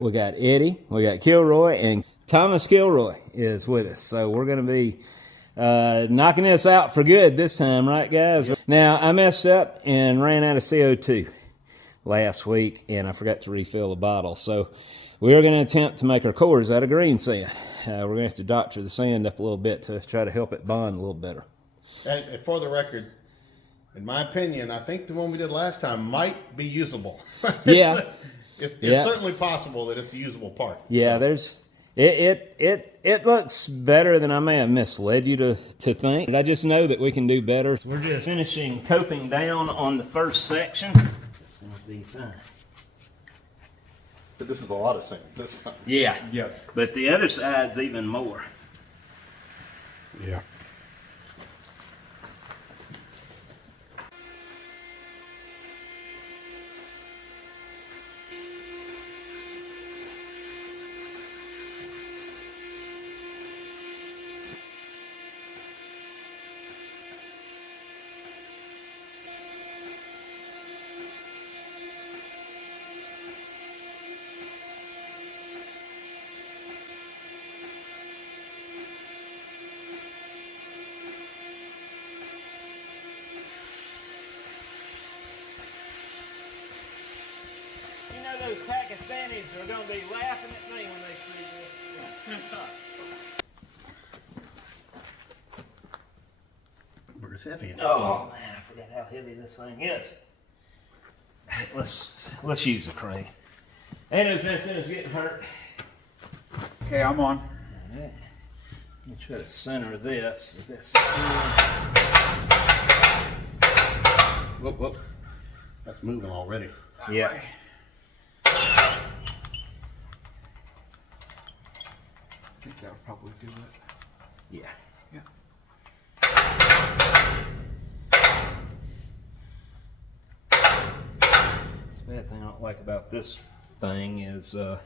We got Eddie, we got Kilroy, and Thomas Kilroy is with us. So we're going to be knocking this out for good this time, right, guys? Yep. Now, I messed up and ran out of CO2 last week, and I forgot to refill the bottle. So we're going to attempt to make our cores out of green sand. We're going to have to doctor the sand up a little bit to try to help it bond a little better. And for the record, in my opinion, I think the one we did last time might be usable. Yeah. It's certainly possible that it's a usable part. Yeah, there's it looks better than I may have misled you to think. I just know that we can do better. We're just finishing coping down on the first section. It's going to be fine. But this is a lot of sand. Yeah. Yeah. But the other side's even more. Yeah. You know those Pakistanis are going to be laughing at me when they see this. But it's heavy. Oh man, I forgot how heavy this thing is. Let's use a crane. Ain't no sense in us getting hurt. Okay, I'm on. All right. Let me try to center this. Whoop, whoop. That's moving already. Yeah. I think that'll probably do it. Yeah. Yeah. The bad thing I don't like about this thing is I'm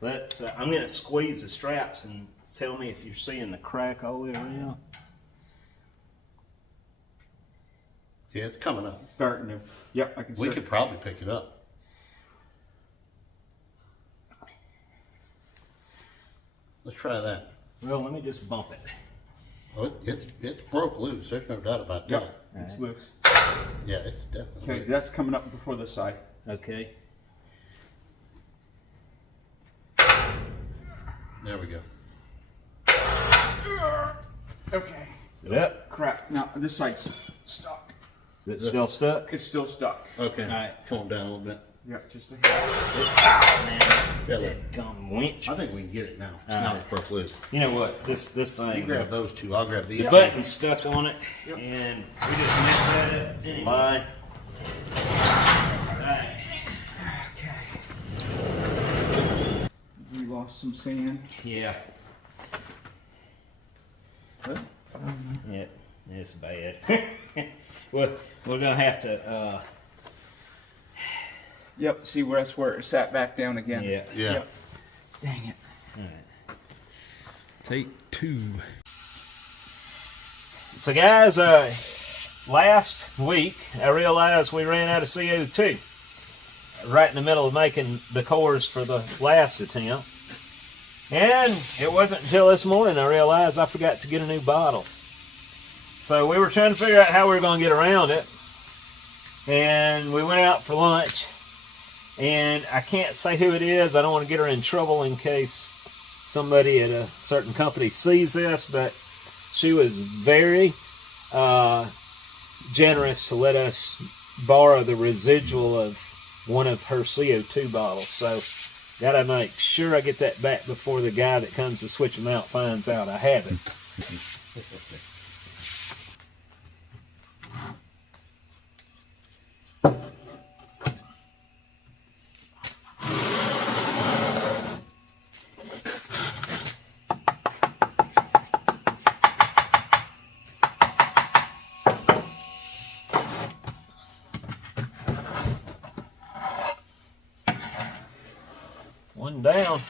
going to squeeze the straps and tell me if you're seeing the crack all the way around. Yeah, it's coming up. It's starting to. Yep, I can see. We could probably pick it up. Let's try that. Well, let me just bump it. Oh, it's broke loose. There's no doubt about that. Yep, it's loose. Yeah, it's definitely. Okay, that's coming up before the side. Okay. There we go. Okay. Is it up? Crap. Now this side's stuck. Is it still stuck? It's still stuck. Okay. All right. Calm down a little bit. Yeah, just a hair. Oh, man. Yeah, That gum winch. I think we can get it now. It's All not right. as broke loose. You know what? This You thing. grab those two. I'll grab these. The button's stuck on it, Yep. and we just mix that up anyway. Bye. Right. Okay. We lost some sand. Yeah. What? Yeah. It's bad. Well, we're gonna have to. Yep. See where that's where it sat back down again. Yeah. Yeah. Yep. Dang it. All right. Take two. So, guys, last week I realized we ran out of CO2 right in the middle of making the cores for the last attempt. And it wasn't until this morning I realized I forgot to get a new bottle. So we were trying to figure out how we were going to get around it. And we went out for lunch. And I can't say who it is. I don't want to get her in trouble in case somebody at a certain company sees this. But she was very generous to let us borrow the residual of one of her CO2 bottles. So gotta make sure I get that back before the guy that comes to switch them out finds out I have it. One down.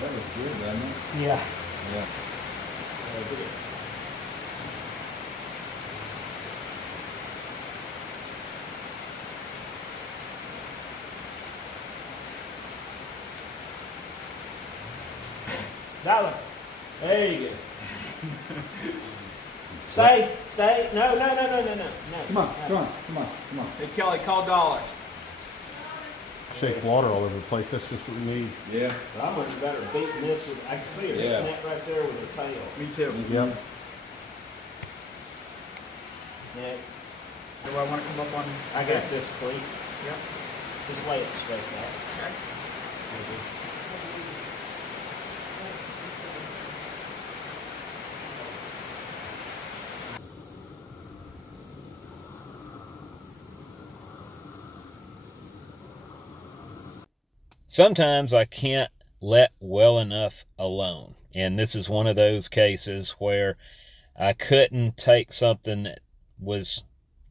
That was good, wasn't it? Yeah. Yeah. Dollar. There you go. Stay. No. Come on. Hey, Kelly, call Dollar. Shake water all over the place. That's just what we need. Yeah. Well, I'm much better beating this with, I can see her hitting that right there with her tail. Me too. Yep. Yeah, Do I want to come up on? I got this cleat. Yep. Just lay it straight back. Okay. Sometimes I can't let well enough alone. And this is one of those cases where I couldn't take something that was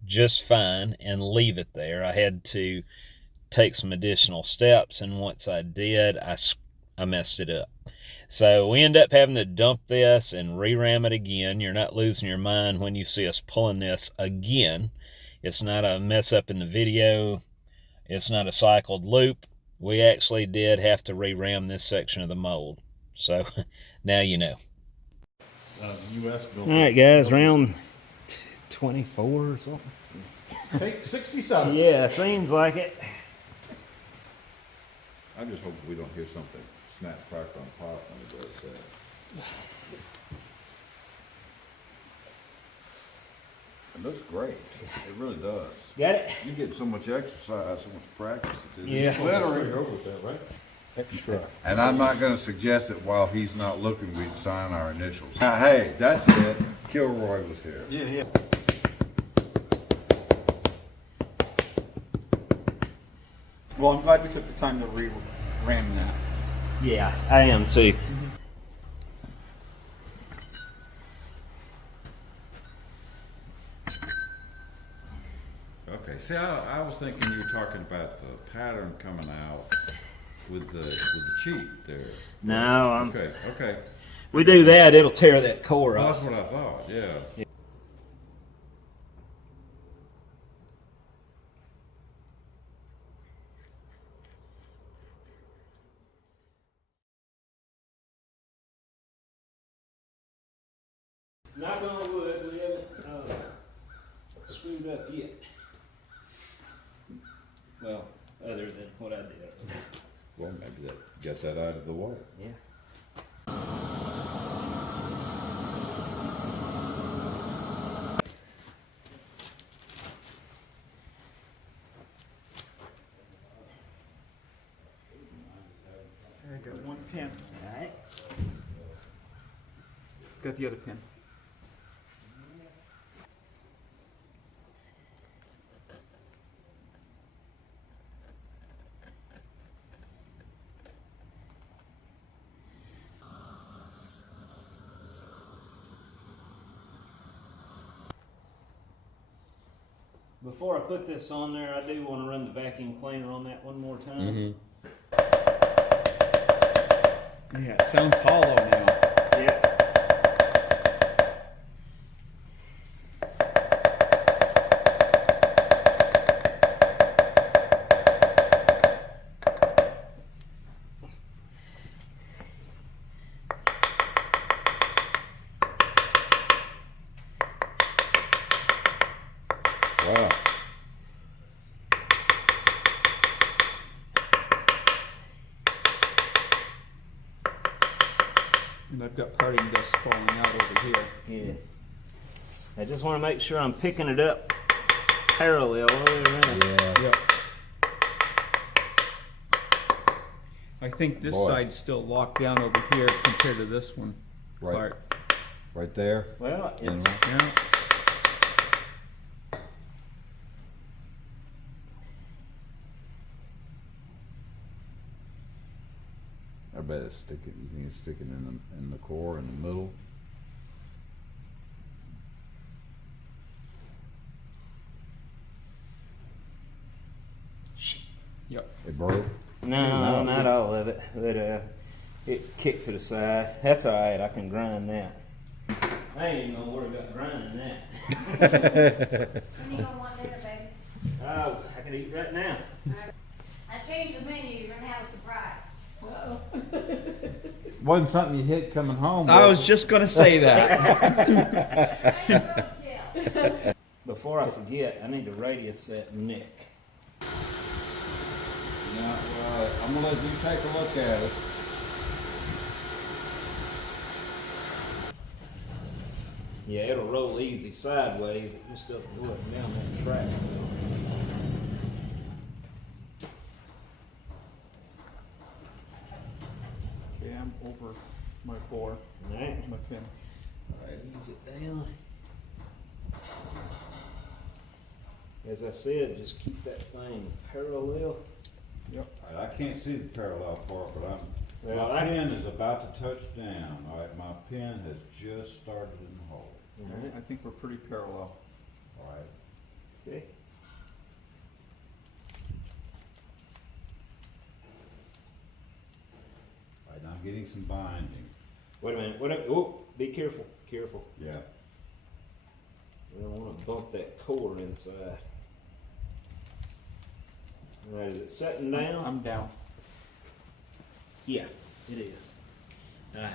just fine and leave it there. I had to take some additional steps, and once I did, I messed it up. So we end up having to dump this and re-ram it again. You're not losing your mind when you see us pulling this again. It's not a mess up in the video. It's not a cycled loop. We actually did have to re-ram this section of the mold. So now you know. U.S. built. All right, guys, round 24 or something. Take 67. Yeah, it seems like it. I just hope we don't hear something snap, crack on pop when it does that. It looks great. It really does. Got it? You get so much exercise, so much practice. Yeah. Glittering. Over with that, right? Extra. And I'm not gonna suggest that while he's not looking, we sign our initials. Now, hey, that's it. Kilroy was here. Yeah. Well, I'm glad we took the time to re-ram that. Yeah, I am too. Okay, see, I was thinking you were talking about the pattern coming out with the cheat there. No, Okay. we do that, it'll tear that core Well, off. that's what I thought, yeah. Knock on wood, we haven't screwed up yet. Well, other than what I did. Well, maybe get that out of the way. Yeah. I got one pin. All right. Got the other pin. Before I put this on there, I do want to run the vacuum cleaner on that one more time. Yeah, it sounds hollow now. Yeah. Wow. And I've got parting dust falling out over here. Yeah. I just want to make sure I'm picking it up parallel all the way around. Yeah. Yep. I think this Boy. side's still locked down over here compared to this one. Right. Part. Right there. Well, it's Yeah. I bet it's sticking. You think it's sticking in the core in the middle? Yep. It broke. no, not all of it, but it kicked to the side. That's all right. I can grind that. I ain't even gonna worry about grinding that. When you gonna want dinner, baby? Oh, I can eat right now. I changed the menu, you're gonna have a surprise. wasn't something you hit coming home. I was just gonna say that. Before I forget, I need to radio set Nick. Now, I'm gonna let you take a look at it. Yeah, it'll roll easy sideways. It just doesn't go up and down that track. Okay, I'm over my bore. Alright. My pin. Ease it down. As I said, just keep that thing parallel. Yep. I can't see the parallel part, but Well, my pin is about to touch down. All right, my pin has just started in the hole. Alright. I think we're pretty parallel. All right. Okay. All right, now I'm getting some binding. Wait a minute. Oh, be careful. Careful. Yeah. We don't want to bump that core inside. Alright, is it setting down? I'm down. Yeah, it is. Alright.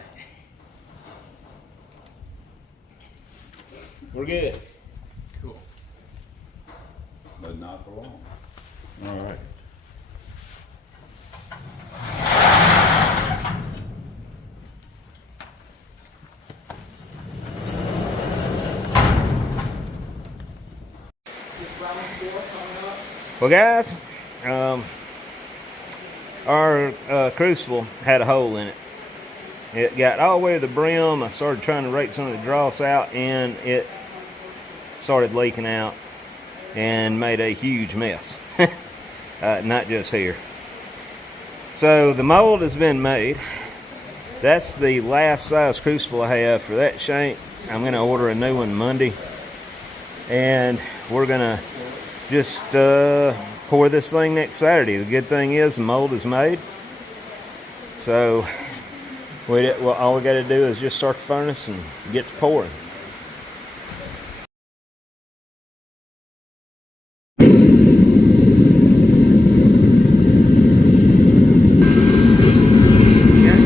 We're good. Cool. But not for long. All right. Well, guys, our crucible had a hole in it. It got all the way to the brim. I started trying to rake some of the dross out, and it started leaking out and made a huge mess. Not just here. So the mold has been made. That's the last size crucible I have for that shank. I'm going to order a new one Monday, and we're going to just pour this thing next Saturday. The good thing is the mold is made, so all we got to do is just start the furnace and get to pouring. Got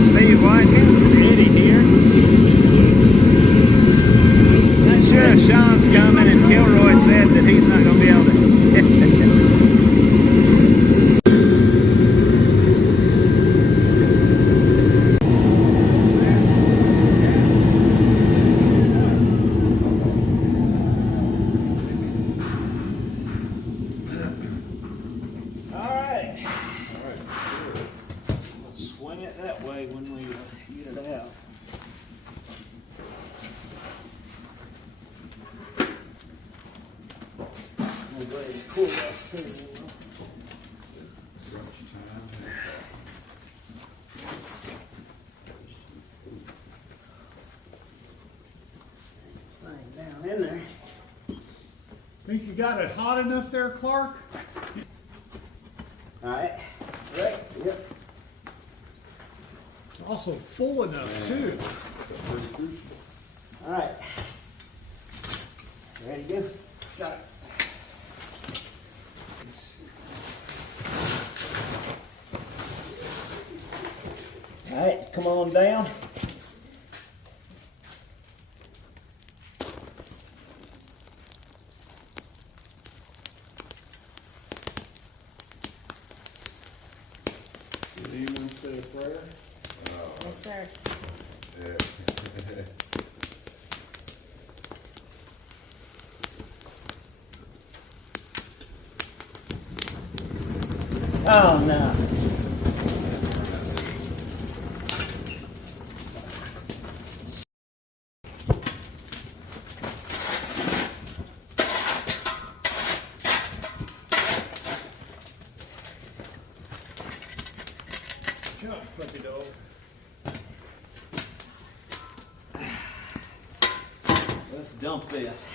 Steve Watkins and Eddie here. Not sure if Sean's coming, and Kilroy said that he's not going to be able to. Think you got it hot enough there, Clark? Alright. Right. Yep. It's also full enough, too. Alright. Ready to go? Got it. Alright, come on down. Do you want to say a prayer? Yes, sir. Oh no. Jump, puppy dog. Let's dump this.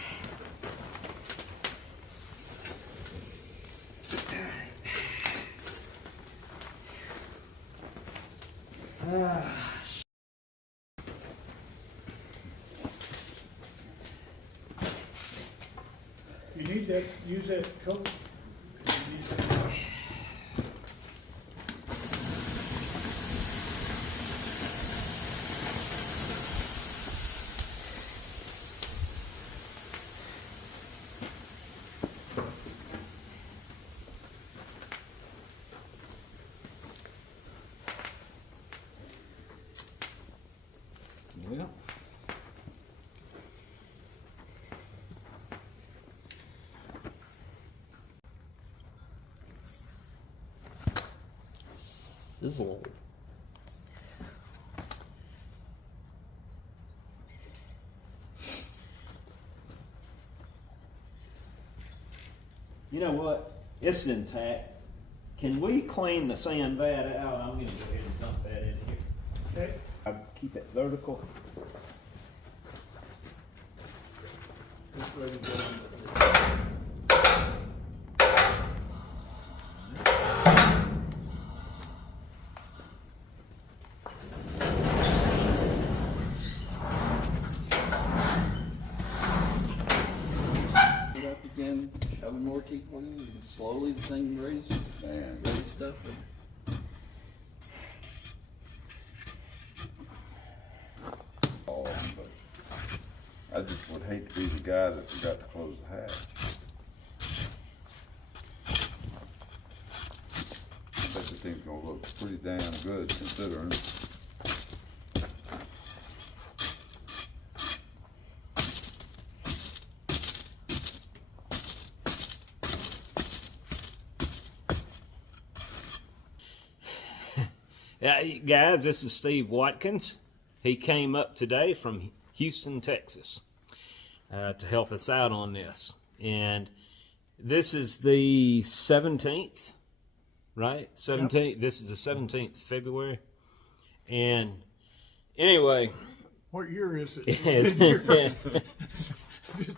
You need to use that coat. Sizzle. You know what? It's intact. Can we clean the sand vat out? I'm going to go ahead and dump that in here. Okay. I'll keep it vertical. Just ready to go. Put up again, shoving more teeth on it, and slowly the thing raises. Man, Raise stuff. but I just would hate to be the guy that forgot to close the hatch. I bet the thing's gonna look pretty damn good considering. Guys, this is Steve Watkins. He came up today from Houston, Texas, to help us out on this. And this is the 17th, right? 17th. Yep. This is the 17th of February. And anyway. What year is it? It's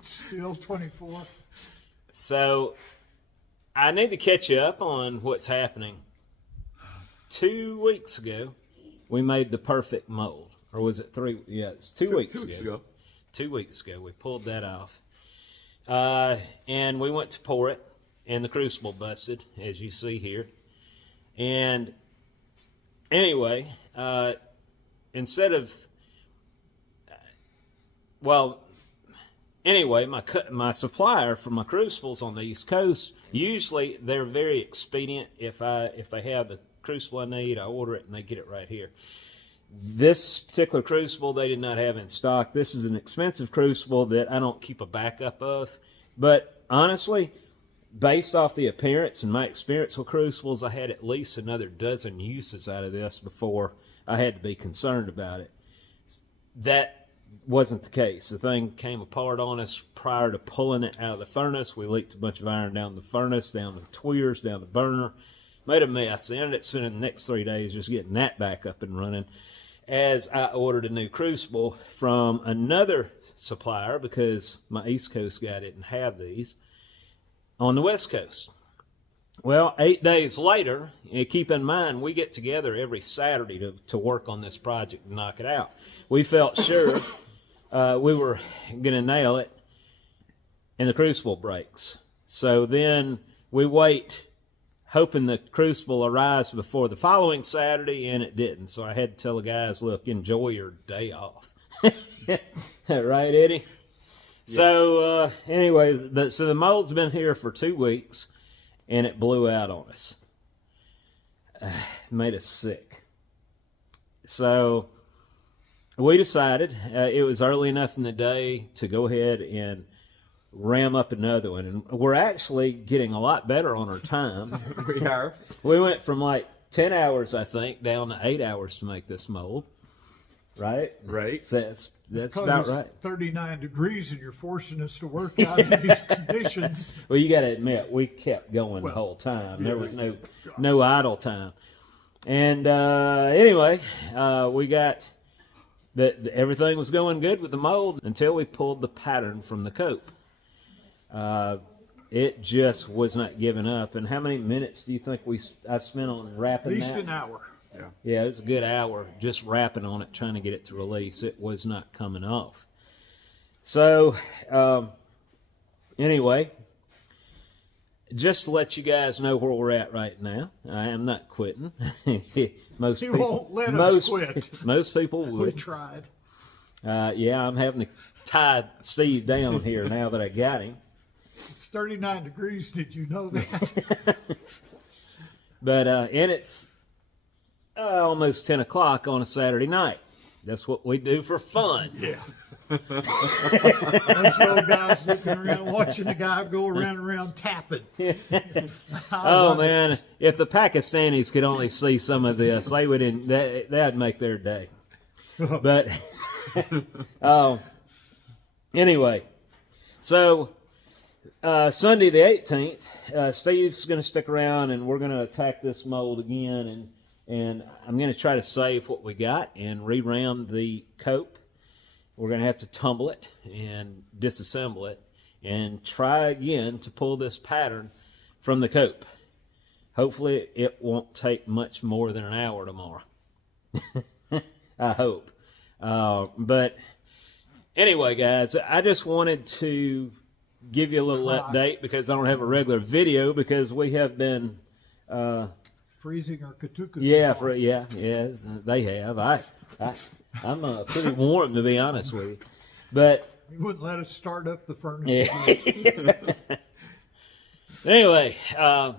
still 24. So I need to catch you up on what's happening. 2 weeks ago, we made the perfect mold. Or was it 3? Yeah, it's 2 weeks ago. 2 weeks ago, we pulled that off. And we went to pour it, and the crucible busted, as you see here. And anyway, instead of, my supplier for my crucibles on the East Coast, usually they're very expedient. If they have the crucible I need, I order it and they get it right here. This particular crucible they did not have in stock. This is an expensive crucible that I don't keep a backup of. But honestly, based off the appearance and my experience with crucibles, I had at least another dozen uses out of this before I had to be concerned about it. That wasn't the case. The thing came apart on us prior to pulling it out of the furnace. We leaked a bunch of iron down the furnace, down the tweezers, down the burner. Made a mess. I ended up spending the next 3 days just getting that back up and running, as I ordered a new crucible from another supplier because my East Coast guy didn't have these on the West Coast. Well, 8 days later, keep in mind, we get together every Saturday to work on this project and knock it out. We felt sure we were going to nail it, and the crucible breaks. So then we wait, hoping the crucible arrives before the following Saturday, and it didn't. So I had to tell the guys, look, enjoy your day off. Right, Eddie? Yeah. So anyway, so the mold's been here for 2 weeks, and it blew out on us. Made us sick. So we decided it was early enough in the day to go ahead and ram up another one, and we're actually getting a lot better on our time. We are. We went from like 10 hours, I think, down to 8 hours to make this mold. Right? Right. So that's about right. 39 degrees, and you're forcing us to work out in these conditions. Well, you got to admit, we kept going the whole time. There was no idle time. And anyway, we got everything was going good with the mold until we pulled the pattern from the cope. It just was not giving up. And how many minutes do you think I spent on wrapping that? At least an hour. Yeah, it was a good hour just wrapping on it, trying to get it to release. It was not coming off. So, anyway, just to let you guys know where we're at right now, I am not quitting. Most He people won't let us quit. Most people would. We tried. Yeah, I'm having to tie Steve down here now that I got him. It's 39 degrees. Did you know that? But and it's almost 10 o'clock on a Saturday night. That's what we do for fun. Yeah. Bunch of old guys looking around, watching the guy go around tapping. Oh man, if the Pakistanis could only see some of this, they would. That'd make their day. But anyway, so Sunday the 18th, Steve's going to stick around, and we're going to attack this mold again, and I'm going to try to save what we got and re-ram the cope. We're going to have to tumble it and disassemble it and try again to pull this pattern from the cope. Hopefully it won't take much more than an hour tomorrow. I hope. But anyway, guys, I just wanted to give you a little update because I don't have a regular video because we have been Freezing our katukas. Yes, they have. I'm pretty warm, to be honest with you. But You wouldn't let us start up the furnace. yeah. Anyway, I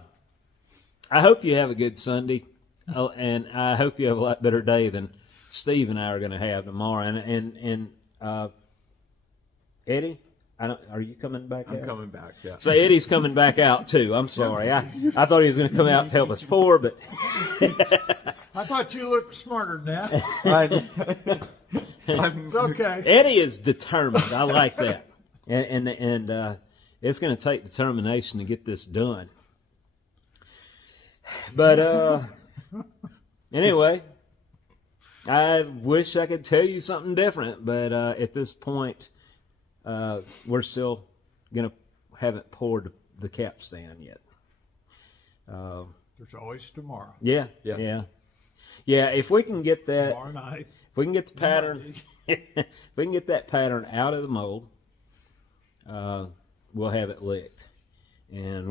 hope you have a good Sunday, and I hope you have a lot better day than Steve and I are going to have tomorrow. And Eddie, are you coming back out? I'm coming back, yeah. So Eddie's coming back out too. I'm sorry. I thought he was going to come out to help us pour, but I thought you looked smarter than that. It's okay. Eddie is determined. I like that, and it's going to take determination to get this done. But anyway, I wish I could tell you something different, but at this point, we're still going to haven't poured the capstan yet. There's always tomorrow. Yeah. If we can get that, Tomorrow night. if we can get the pattern, if we can get that pattern out of the mold, we'll have it licked, and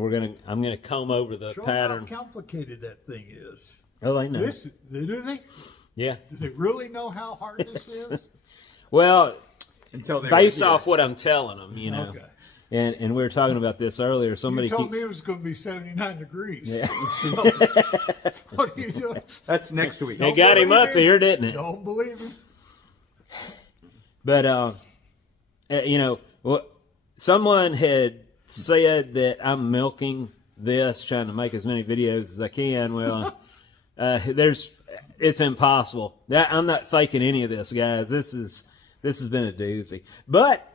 I'm gonna comb over the Show pattern. how complicated that thing is. Oh, they know. Do they? Yeah. Do they really know how hard this is? Well, Until they based were here. what I'm telling them, you know. Okay. And we were talking about this earlier. Somebody You told keeps, me it was going to be 79 degrees. Yeah. So, what are you doing? That's next week. They got him up believe here, didn't it? Don't believe him. But you know, someone had said that I'm milking this, trying to make as many videos as I can. Well, it's impossible. I'm not faking any of this, guys. This has been a doozy. But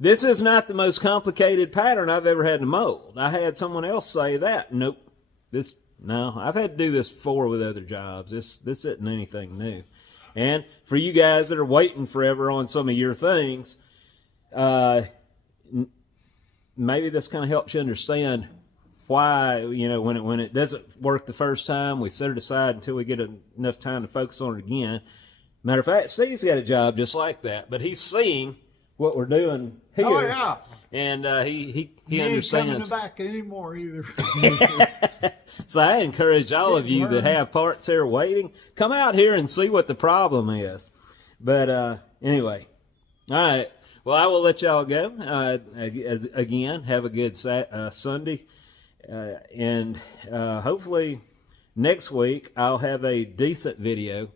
this is not the most complicated pattern I've ever had to mold. I had someone else say that. Nope. No, I've had to do this before with other jobs. This isn't anything new. And for you guys that are waiting forever on some of your things, maybe this kind of helps you understand why, you know, when it doesn't work the first time, we set it aside until we get enough time to focus on it again. Matter of fact, Steve's got a job just like that, but he's seeing what we're doing here. Oh, yeah. And he Ain't coming understands. back anymore either. So I encourage all of you that have parts here waiting, come out here and see what the problem is. But anyway, all right. Well, I will let y'all go. Again, have a good Sunday. And hopefully next week I'll have a decent video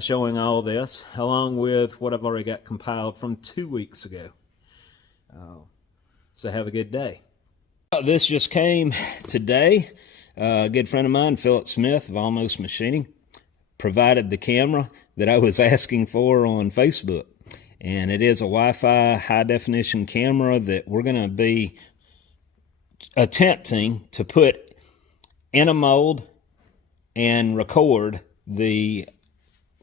showing all this, along with what I've already got compiled from 2 weeks ago. So have a good day. This just came today. A good friend of mine, Philip Smith of Almost Machining, provided the camera that I was asking for on Facebook. And it is a Wi-Fi high-definition camera that we're going to be attempting to put in a mold and record the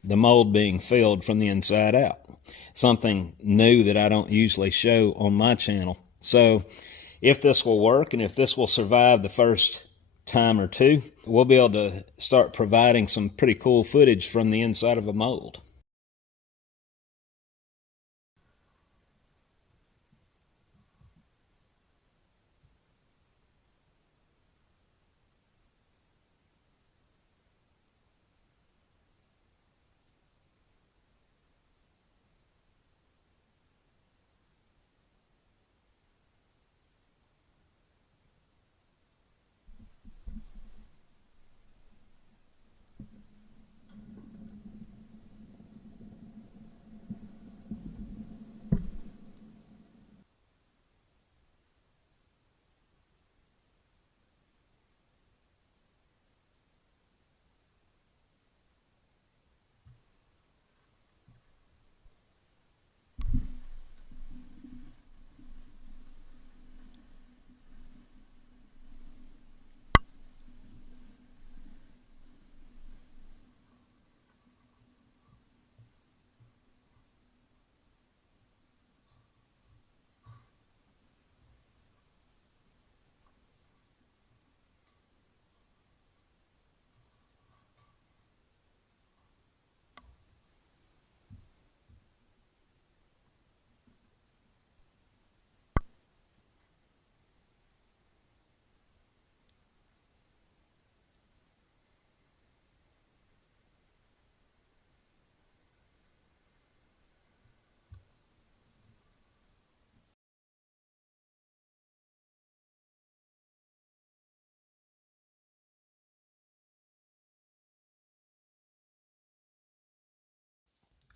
mold being filled from the inside out. Something new that I don't usually show on my channel. So if this will work and if this will survive the first time or two, we'll be able to start providing some pretty cool footage from the inside of a mold.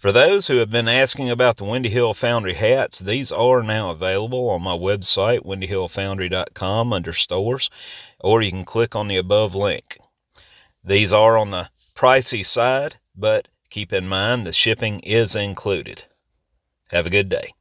For those who have been asking about the Windy Hill Foundry hats, these are now available on my website, windyhillfoundry.com, under stores, or you can click on the above link. These are on the pricey side, but keep in mind the shipping is included. Have a good day.